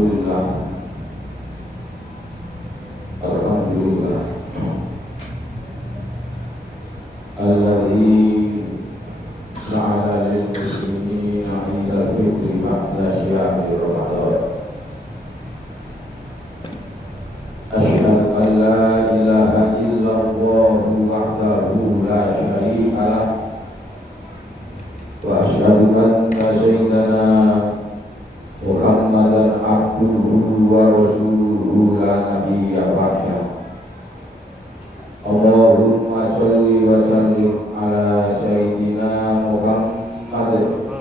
Alhamdulillah. Alhamdulillah. Alladzi ja'ala lil muslimina 'idal fitri ba'da syahri Ramadan. Asyhadu an la ilaha illallah wahdahu la syarika lah wa asyhadu anna sayyidana Muhammadan abduhu wa rasuluhu la nabiyya ba'dahu. Allahumma sholli wa sallim ala sayyidina Muhammad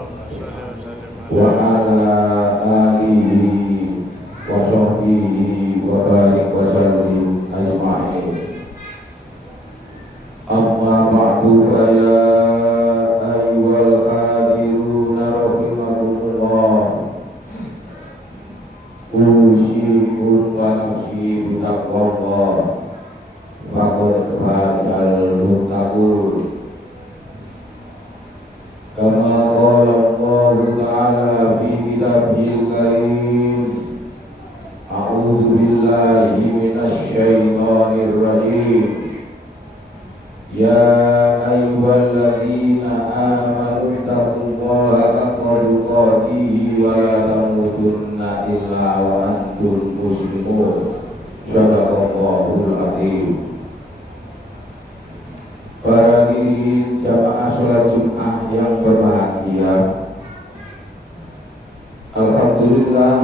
wa ala alihi wa sahbihi wa barik wa sallim ajma'in. Amma ba'du fa ya ayyuhal hadiruna rahimakumullah. Usikum wa nafsi bitaqwallah. Faqad fazal muttaqun. Kama qala Allah Ta'ala fi kitabihil karim. A'udzu billahi minasy syaithanir rajim. Ya ayyuhalladzina amanu taqullaha haqqa tuqatih wa la tamutunna illa wa antum muslimun. Shadaqallahul adzim. Para hadirin jamaah sholat Jumat yang berbahagia, alhamdulillah,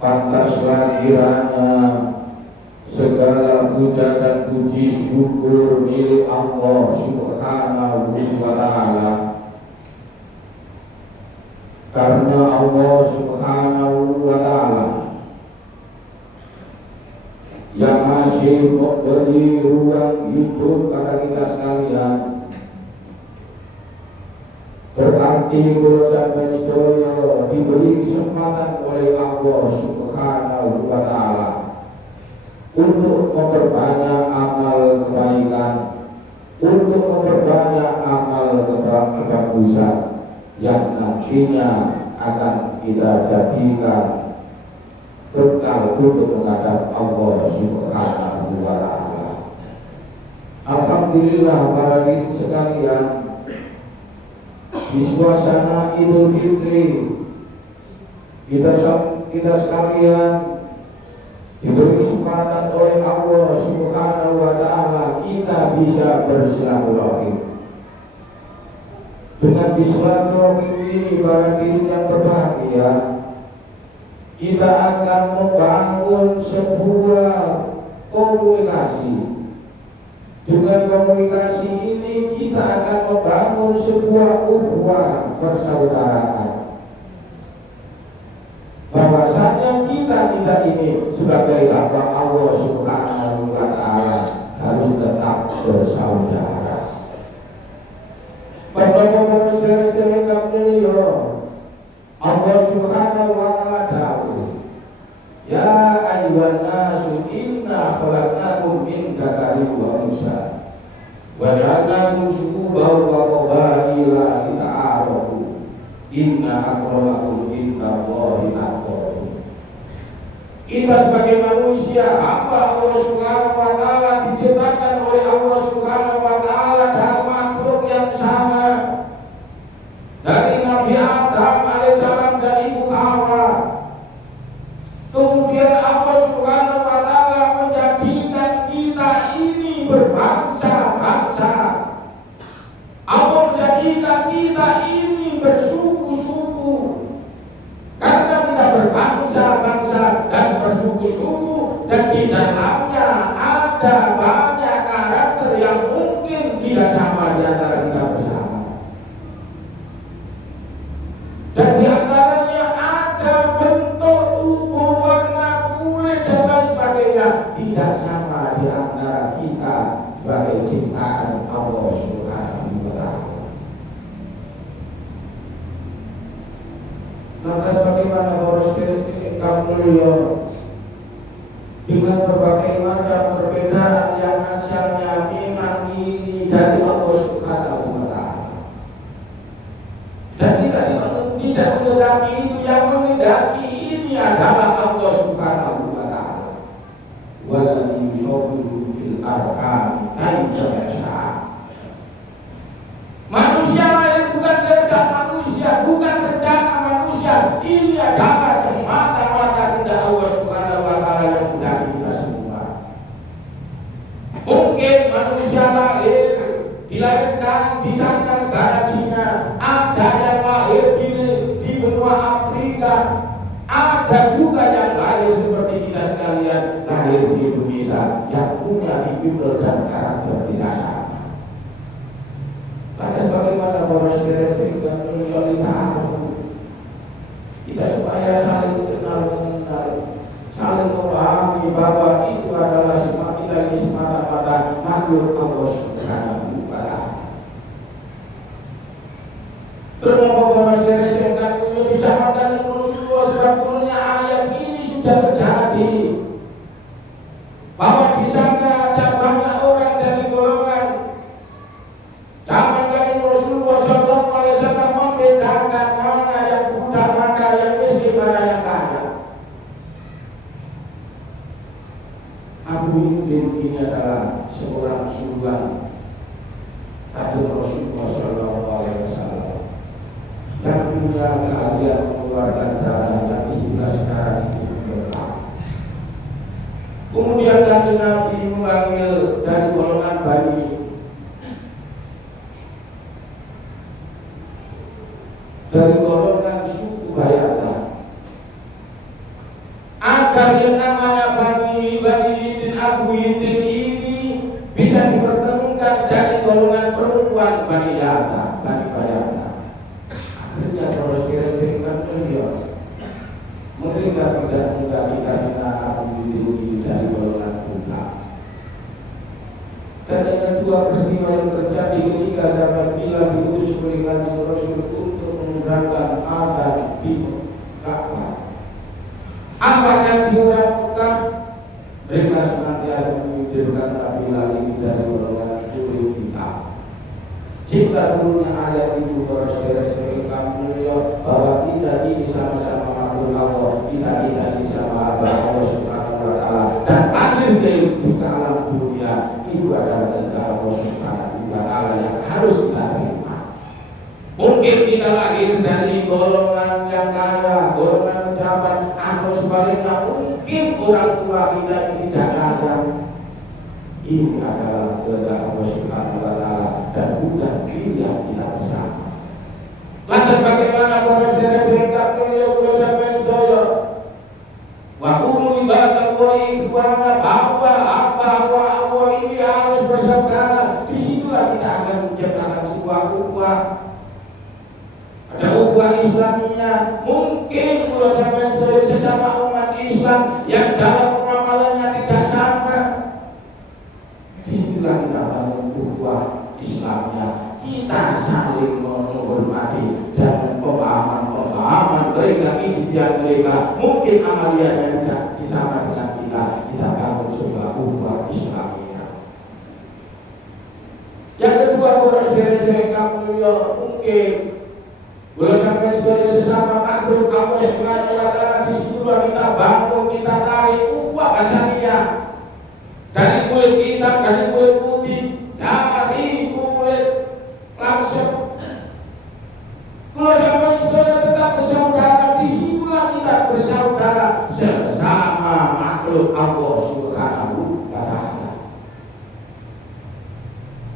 pantaslah kiranya segala puja dan puji syukur milik Allah Subhanahu wa ta'ala, karena Allah Subhanahu wa ta'ala yang masih memberi ruang hidup pada kita sekalian, berarti dosa menyedoyo diberi kesempatan oleh Allah Subhanahu wa ta'ala untuk memperbanyak amal kebaikan, untuk memperbanyak amal kebagusan yang nantinya akan kita jadikan bekal untuk menghadap Allah Subhanahu wa ta'ala. Alhamdulillah para hadirin sekalian, di suasana Idul Fitri kita sekalian diberi kesempatan oleh Allah Subhanahu wa ta'ala kita bisa bersilaturahim. Dengan bersilaturahim ini para hadirin yang berbahagia, kita akan membangun sebuah komunikasi. Dengan komunikasi ini kita akan membangun sebuah ukhuwah persaudaraan. Bahwasanya kita ini sebagai hamba Allah Subhanahu wa ta'ala harus tetap bersaudara. Bapak-bapak saudara-saudara yang mulia, Allah Subhanahu wa ta'ala dawuh, ya ayyuhan nasu inna khalaqnakum min dzakarin wa unsa wa ja'alnakum syu'uban wa qabaila lita'arafu inna akramakum indallahi atqakum. Kita sebagai manusia, hamba Allah Subhanahu wa ta'ala, diciptakan oleh Allah Subhanahu wa ta'ala dari makhluk yang sama, dari Nabi Adam alaihissalam dan Ibu Hawa. Kemudian Allah Subhanahu wa ta'ala menjadikan kita ini berbangsa-bangsa. Allah menjadikan kita ini bersuku-suku. Karena kita berbangsa-bangsa dan bersuku-suku, dan di dalamnya ada banyak karakter yang mungkin tidak sama di antara kita bersama. Dan di antaranya ada bentuk tubuh, warna kulit dan lain sebagainya tidak sama di antara kita sebagai ciptaan Allah Subhanahu wa ta'ala. Lantas bagaimana harus kita mulia dengan berbagai macam perbedaan yang asalnya memang ini dari Allah Subhanahu wa ta'ala. Dan kita tidak menghendaki itu. Yang menghendaki ini adalah Allah Subhanahu wa Ta'ala. Walladzi yusawwirukum fil arham kaifa yasha. Manusia lahir bukan kehendak manusia, bukan rencana manusia. Ini adalah semata-mata kehendak Allah Subhanahu wa Ta'ala yang menghendaki kita semua. Mungkin manusia lahir dilahirkan di sana negara Cina, ada yang lahir di benua Afrika, ada juga yang lahir seperti kita sekalian lahir di Indonesia yang punya tipe dan karakter tidak sama. Lantas bagaimana para saudara-saudara kita supaya saling kenal mengenal, saling memahami bahwa itu adalah sifat kita ini semata-mata makhluk Allah Subhanahu wa Ta'ala. Terus para saudara-saudara di zaman Rasulullah sedang turunnya ayat ini sudah terjadi, bahwa di sana ada banyak orang dari golongan zaman Rasulullah SAW membedakan mana yang buta, mana yang miskin, mana yang kaya. Abu Yudin ini adalah seorang sultan Rasul Rasulullah SAW yang punya keahlian mengeluarkan darah yang istilah sekarang itu berkah. Kemudian kami Nabi memanggil dari golongan dari golongan suku Bayata agar yang namanya Bani Yidin Abu Yidin ini bisa dipertemukan dari golongan perempuan Bani Bayata. Akhirnya terus kira-kira beliau mereka tidak menggantikan Abu Yidin ini dari golongan buta. Dan ada dua peristiwa yang terjadi ketika sahabat Bilal diutus oleh Kanjeng Rasul untuk menumbrangkan adzan di Ka'bah. Apa reaksi orang Mekah? Mereka senantiasa menyindirkan Bilal ini dari golongan kulit hitam. Jika turunnya ayat itu para saudara-saudara beliau bahwa kita ini sama-sama makhluk Allah, kita ini sama Allah Subhanahu wa Ta'ala, dan akhir kehidupan alam dunia itu adalah kehendak Allah Subhanahu wa Ta'ala yang harus kita terima. Mungkin kita lahir dari golongan yang kaya, golongan pejabat, atau sebaliknya mungkin orang tua kita ini tidak kaya. Ini adalah kehendak Allah Subhanahu wa Ta'ala dan bukan pilihan kita bersama. Lantas bagaimana para saudara-saudara beliau sampai sedaya? Wa qulu ibadallahi ikhwana, bahwa Allah ini harus bersaudara. Disitulah kita akan menciptakan sebuah ukhuwah. Ada ukhuwah Islamiyah. Mungkin kalau sampai sedaya sesama umat Islam yang dalam pengamalannya tidak sama. Disitulah kita bangun ukhuwah Islamiyah. Kita saling menghormati dan pemahaman mereka, ijtihad mereka, mungkin amaliyahnya tidak sama dengan kita bangun sebuah ukhuwah Islamiyah. Yang kedua, para saudara-saudara beliau mungkin boleh sampai sebagai sesama makhluk Allah Subhanahu wa Ta'ala. Disitulah kita bangun, kita tarik ukhuwah basyariah dari kulit hitam, dari kulit putih, dari kulit langsung. Kalau sampai saudara tetap bersaudara, disitulah kita bersaudara sesama makhluk Allah Subhanahu wa Ta'ala.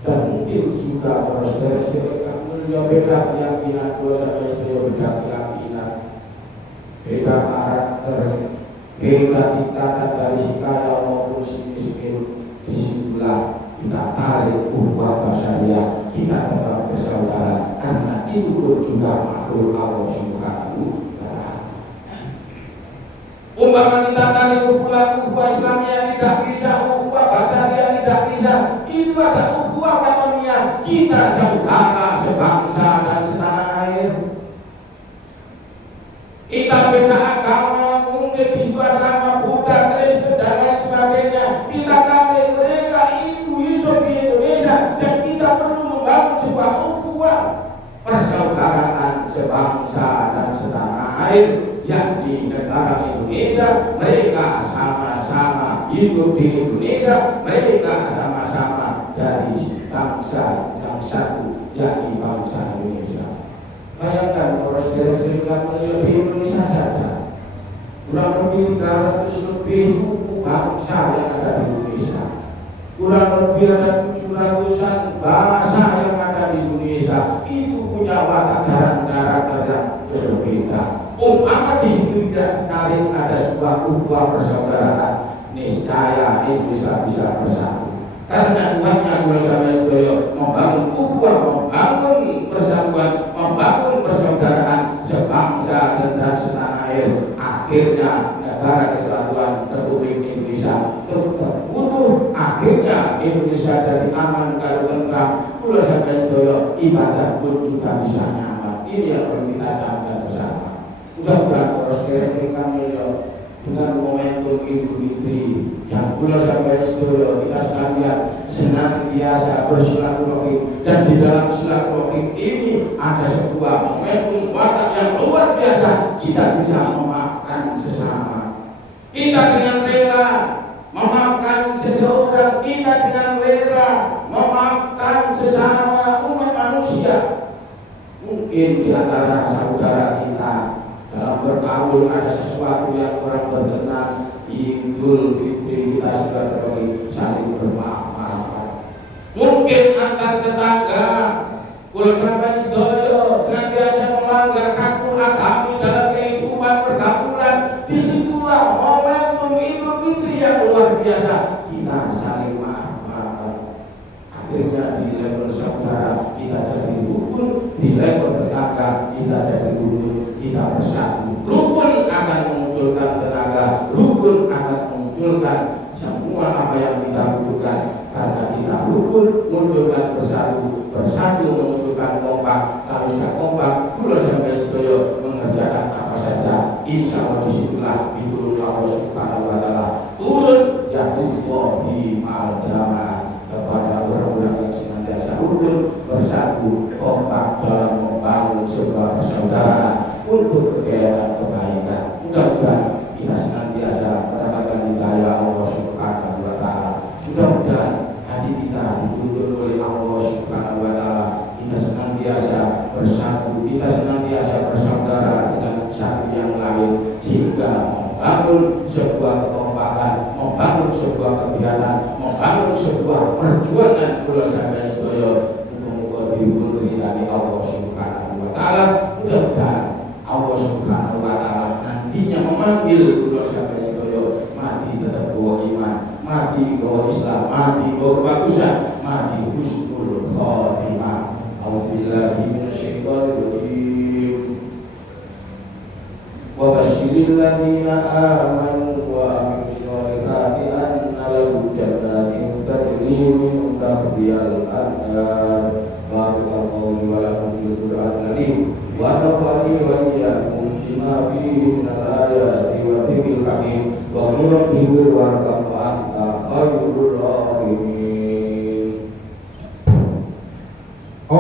Dan mungkin juga para saudara-saudara beliau beda keyakinan, kalau sampai beliau beda keyakinan, beda karakter, beda tingkatan dari si kaya maupun si miskin. Disitulah kita tarik ukhuwah basyariah, kita tetap bersaudara karena itu pun juga makhluk Allah Subhanahu wa Ta'ala. Umpama kita tarik ukhuwah Islamiyah tidak bisa, ukhuwah basyariah tidak bisa, itu ada ukhuwah katoniyah, kita saudara sebangsa dan setanah air. Kita beda agama, mungkin di situ agama Buddha, Kristen dan lain sebagainya. Kita tarik mereka itu hidup di Indonesia dan kita perlu membangun sebuah ukhuwah persaudaraan sebangsa dan setanah air, yakni negara Indonesia. Mereka sama-sama hidup di Indonesia, mereka sama-sama dari bangsa yang satu, yakni bangsa Indonesia. Bayangkan para saudara-saudara melihat di Indonesia saja kurang lebih 300 lebih suku bangsa yang ada di Indonesia. Kurang lebih ada 700-an bahasa yang ada di Indonesia. Itu punya watak karakter yang berbeda. Umpama di situ tidak tarik ada sebuah ukhuwah persaudaraan, niscaya Indonesia bisa bersatu. Karena Tuhannya Gula Sambil Sedoyo membangun ukhuwah, membangun persatuan, membangun persaudaraan sebangsa dan setanah air. Akhirnya negara kesatuan Republik Indonesia tetap utuh. Akhirnya Indonesia jadi aman kalau tentram. Gula Sambil Sedoyo ibadah pun juga bisa nyaman. Ini yang perlu kita camkan bersama. Mudah-mudahan para sekalian kami dengan momentum Idul Fitri yang Gula Sambil Sedoyo kita sekalian senantiasa bersilaturahim, dan di dalam silaturahim ini ada sebuah momentum watak yang luar biasa. Kita bisa memaafkan sesama, kita dengan rela memaafkan seseorang, kita dengan rela memaafkan sesama umat manusia. Mungkin di antara saudara kita dalam bergaul ada sesuatu yang kurang berkenan, Idul Fitri kita sudah berbagi saling bermaaf-maafan. Mungkin antar tetangga Gula Sambil Sedoyo senantiasa melanggar hakul agami dalam kehidupan pergaulan. Disitulah momentum Idul Fitri yang luar biasa, kita saling maaf-maafan. Akhirnya di level saudara kita jadi rukun, di level tetangga kita jadi rukun, kita bersatu. Rukun akan memunculkan tenaga, rukun akan memunculkan semua apa yang kita butuhkan. Karena kita rukun munculkan bersatu, bersatu memunculkan kompak. Kalau sudah kompak, Gula Sambil Sedoyo mengerjakan apa saja, insya Allah disitulah ditulung Allah Subhanahu wa Ta'ala turun yaqullahi ma'al jamaah kepada orang-orang yang senantiasa rukun, bersatu, kompak dalam membangun sebuah persaudaraan untuk kegiatan kebaikan. Mudah-mudahan kita senantiasa mendapatkan hidayah Allah Subhanahu wa Ta'ala. Mudah-mudahan hati kita dituntun oleh Allah Subhanahu wa Ta'ala. Kita senantiasa bersatu, kita senantiasa bersaudara dengan satu yang lain, sehingga membangun sebuah kekompakan, membangun sebuah kegiatan, membangun sebuah perjuangan Gula Sambil Sedoyo. Mudah-mudahan dihibur dari Allah Subhanahu wa Ta'ala. Mudah-mudahan Allah Subhanahu wa Ta'ala nantinya memanggil Gula Sambil Sedoyo, mati tetap bawa iman, mati bawa Islam, mati bawa kebagusan, mati husnul khotimah. A'udzubillahi minasyaitonir rajim. Wa basyiril ladzina amanu wa amilus sholihati anna lahum jannatin tajri min tahtihal anhar. Barakallahu li wa lakum fil Qur'anil azim wa nafa'ani wa iyyakum bima fihi minal ayati wa dzikril hakim wa qul rabbi